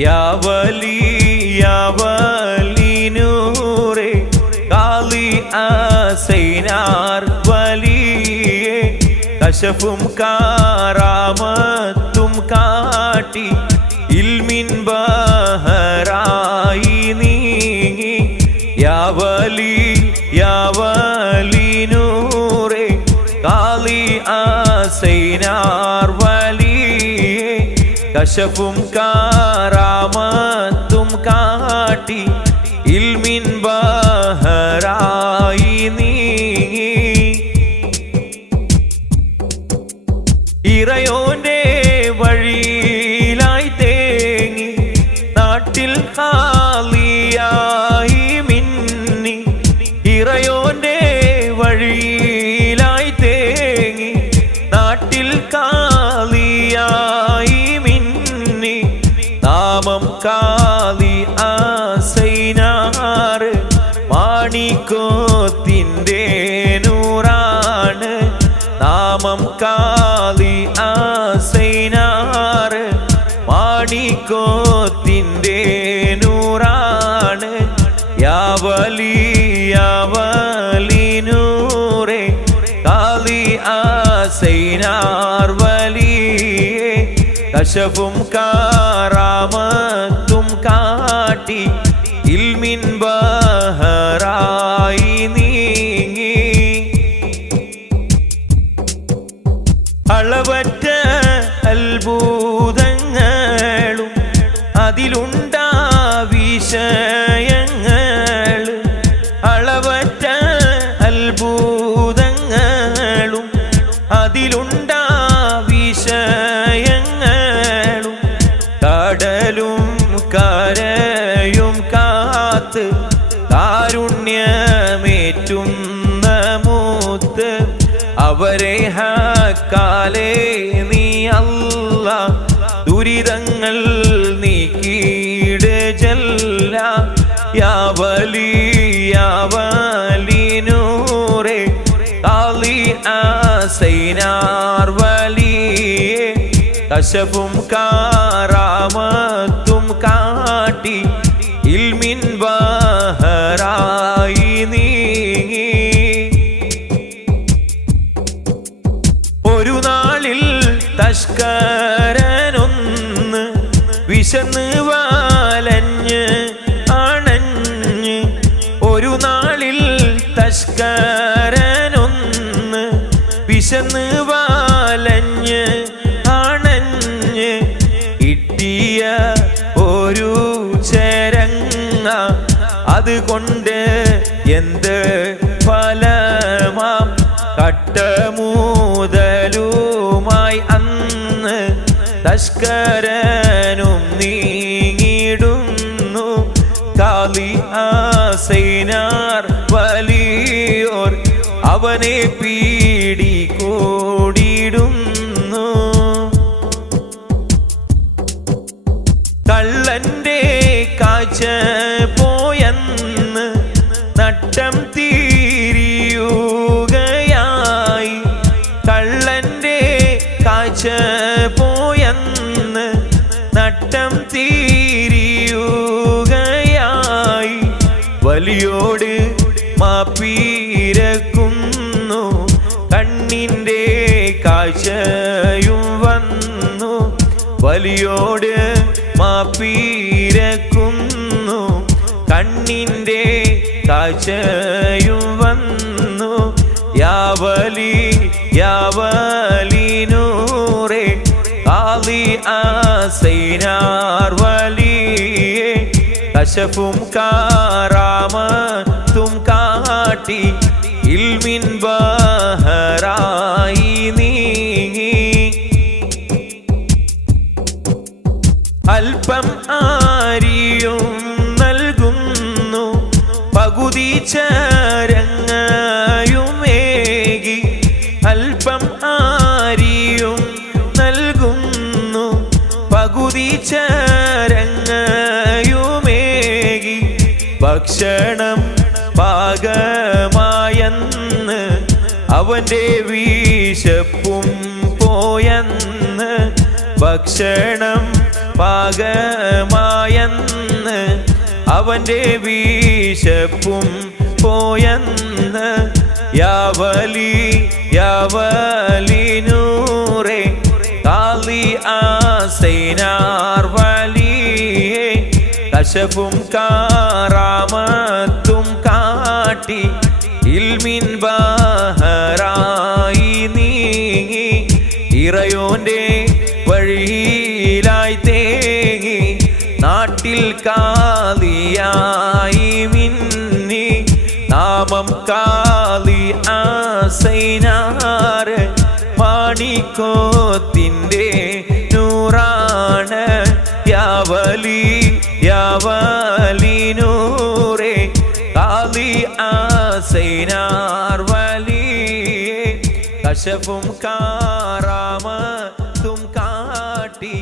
യാവലി യാവലിനൂറെ കാളി ആസൈനാർ വലിയേ കശഫും കാരാമത്തും കാട്ടി ഇൽമിൻ ബഹറായി കശഫും കാറാമത്തും കാട്ടി ഇൽമിൻ ബഹറായി നീങ്ങി ഇറയോന്റെ വഴിയിലായി തേങ്ങി നാട്ടിൽ ഹാലിയായി മിന്നി. ഇറയോന്റെ വഴിയിലായി തേങ്ങി നാട്ടിൽ കാലിയായി കശഫും കാറാമത്തും കാട്ടി ഇൽമിൻ ബഹറായി നീങ്ങി. അളവറ്റ അത്ഭുതങ്ങളും അതിലുണ്ടാ അതിലുണ്ടാ വിഷയങ്ങളും കടലും കരയും കാത്ത് കാരുണ്യമേറ്റുന്ന മൂത്ത് അവരെ ഹക്കാലേ നീ അല്ല ദുരിതങ്ങൾ കശഫും കാറാമത്തും കാട്ടി ഇൽമിൻ ബഹറായി നീങ്ങി. ഒരു നാളിൽ തഷ്കരനൊന്ന് വിശന്ന് വാലഞ്ഞ് അണഞ്ഞ് ഒരു നാളിൽ തഷ്കരനൊന്ന് വിശന്ന് അതുകൊണ്ട് എന്ത് ഫലമാം? കട്ടമൂതലുമായി അന്ന് തഷ്കരനും നീങ്ങിടുന്നു കാലി ആസൈനാർ വലിയോർ അവനെ പീഡിക്കോടിടുന്നു വലിയോട് മാപ്പീരക്കുന്നു. കണ്ണിന്റെ കാഴ്ചയും വന്നു. വലിയോട് മാപ്പീരക്കുന്നു. കണ്ണിന്റെ കാഴ്ചയും വന്നു. യാവലി യാവലിനൂറെ കാലി ആ വലിയേ കശഫും തും കാട്ടി ഇൽമിൻ ബഹറായി നീങ്ങി. അല്പം ആരിയും നൽകുന്നു പകുതി ചരങ്ങയുമേകി. അല്പം ആരിയും നൽകുന്നു പകുതി ചരങ്ങയുമേകി ഭക്ഷണം പാകമായെന്ന് അവന്റെ വീശപ്പും പോയെന്ന് ഭക്ഷണം പാകമായെന്ന് അവന്റെ വീശപ്പും പോയെന്ന് യാവലി യാവലി നൂറെ കാലി ആസൈനാർ വലിയേ കശഫും കാലിയായി മിന്നി നാമം കാലി ആസൈനാറ് മാണിക്കോത്തിന്റെ നൂറാണ് യാവലി യാവലി നൂറേ കാലി ആസൈനാർ വലിയേ കാറാമ തും കാട്ടി